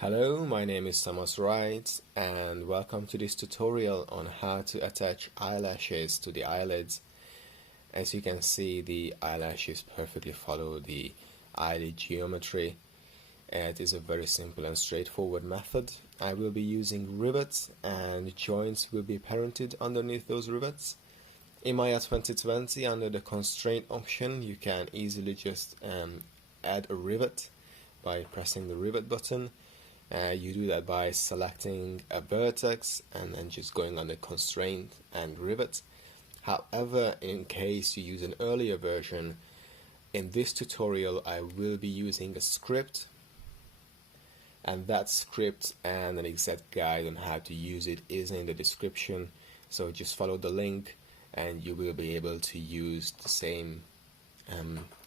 Hello, my name is Thomas Wright and welcome to this tutorial on how to attach eyelashes to the eyelids. As you can see, the eyelashes perfectly follow the eyelid geometry. It is a very simple and straightforward method. I will be using rivets and joints will be parented underneath those rivets. In Maya 2020, under the constraint option, you can easily just add a rivet by pressing the rivet button. You do that by selecting a vertex and then just going on the constraint and rivet. However, in case you use an earlier version, in this tutorial I will be using a script, and that script and an exact guide on how to use it is in the description, so just follow the link and you will be able to use the same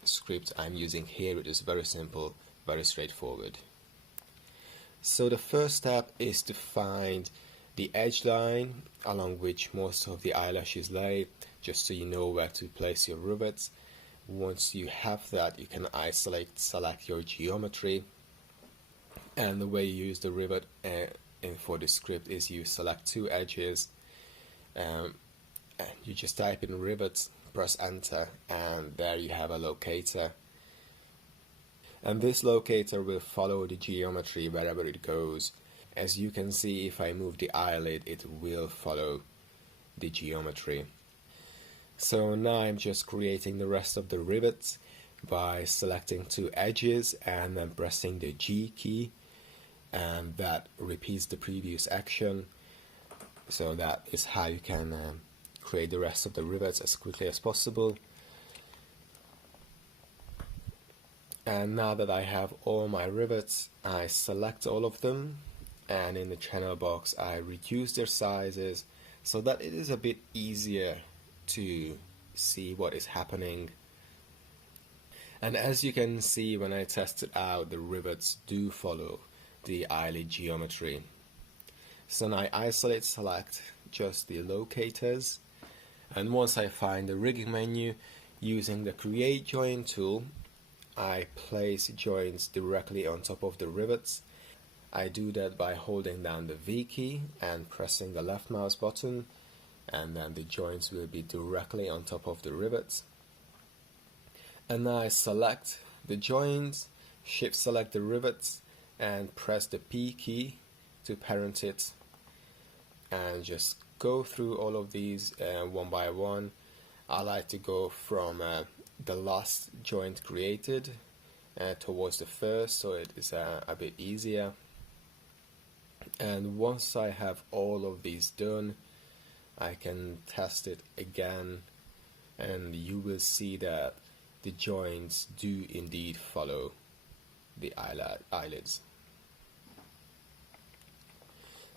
script I'm using here. It is very simple, very straightforward. So the first step is to find the edge line along which most of the eyelashes lay, just so you know where to place your rivets. Once you have that, you can select your geometry, and the way you use the rivet for the script is you select two edges, and you just type in rivets, press enter, and there you have a locator. And this locator will follow the geometry wherever it goes. As you can see, if I move the eyelid, it will follow the geometry. So now I'm just creating the rest of the rivets by selecting two edges and then pressing the G key, and that repeats the previous action. So that is how you can create the rest of the rivets as quickly as possible. And now that I have all my rivets, I select all of them, and in the channel box I reduce their sizes so that it is a bit easier to see what is happening. And as you can see, when I test it out, the rivets do follow the eyelid geometry. So now I select just the locators, and once I find the rigging menu, using the create join tool, I place joints directly on top of the rivets. I do that by holding down the V key and pressing the left mouse button, and then the joints will be directly on top of the rivets. And now I select the joints, shift select the rivets, and press the P key to parent it, and just go through all of these one by one. I like to go from the last joint created towards the first, so it is a bit easier. And once I have all of these done, I can test it again, and you will see that the joints do indeed follow the eyelids.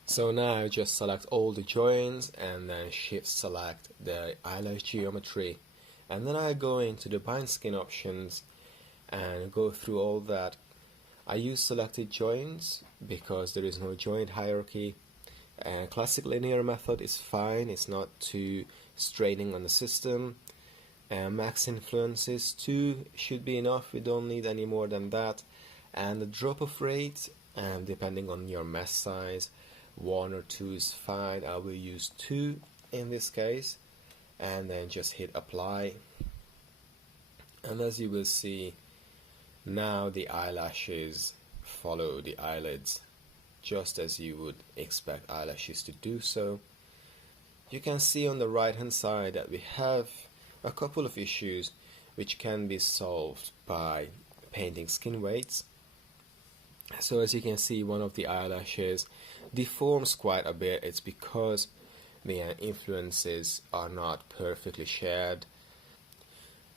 So now I just select all the joints and then shift select the eyelash geometry, and then I go into the bind skin options and go through all that. I use selected joints because there is no joint hierarchy. Classic linear method is fine, it's not too straining on the system. Max influences 2 should be enough, we don't need any more than that. And the drop off rate, depending on your mesh size, 1 or 2 is fine. I will use 2 in this case, and then just hit apply. And as you will see, now the eyelashes follow the eyelids, just as you would expect eyelashes to do so. You can see on the right hand side that we have a couple of issues which can be solved by painting skin weights. So as you can see, one of the eyelashes deforms quite a bit. It's because the influences are not perfectly shared.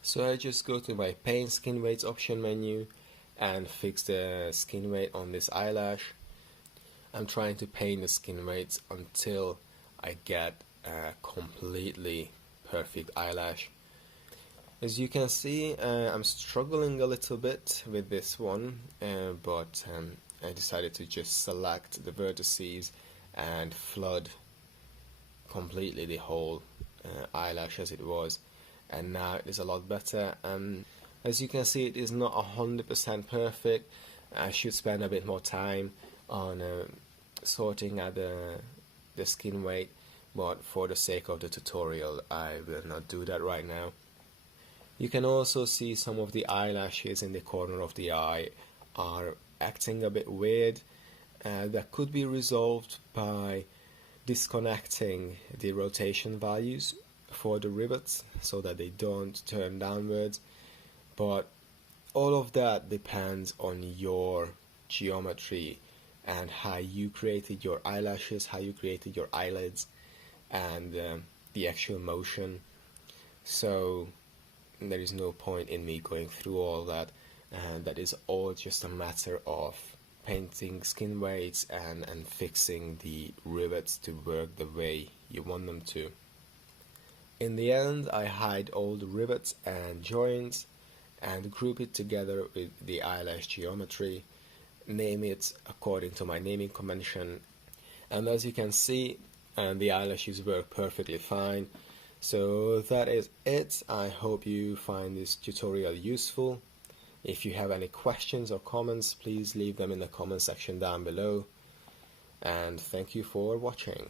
So I just go to my paint skin weights option menu and fix the skin weight on this eyelash. I'm trying to paint the skin weights until I get a completely perfect eyelash. As you can see, I'm struggling a little bit with this one, but I decided to just select the vertices and flood completely the whole eyelash as it was, and now it is a lot better. As you can see, it is not 100% perfect. I should spend a bit more time on sorting at the skin weight, but for the sake of the tutorial I will not do that right now. You can also see some of the eyelashes in the corner of the eye are acting a bit weird. That could be resolved by disconnecting the rotation values for the rivets so that they don't turn downwards, but all of that depends on your geometry and how you created your eyelashes, how you created your eyelids, and the actual motion. So there is no point in me going through all that, and that is all just a matter of painting skin weights and fixing the rivets to work the way you want them to. In the end, I hide all the rivets and joints and group it together with the eyelash geometry, name it according to my naming convention, and as you can see, the eyelashes work perfectly fine. So that is it. I hope you find this tutorial useful. If you have any questions or comments, please leave them in the comment section down below. And thank you for watching.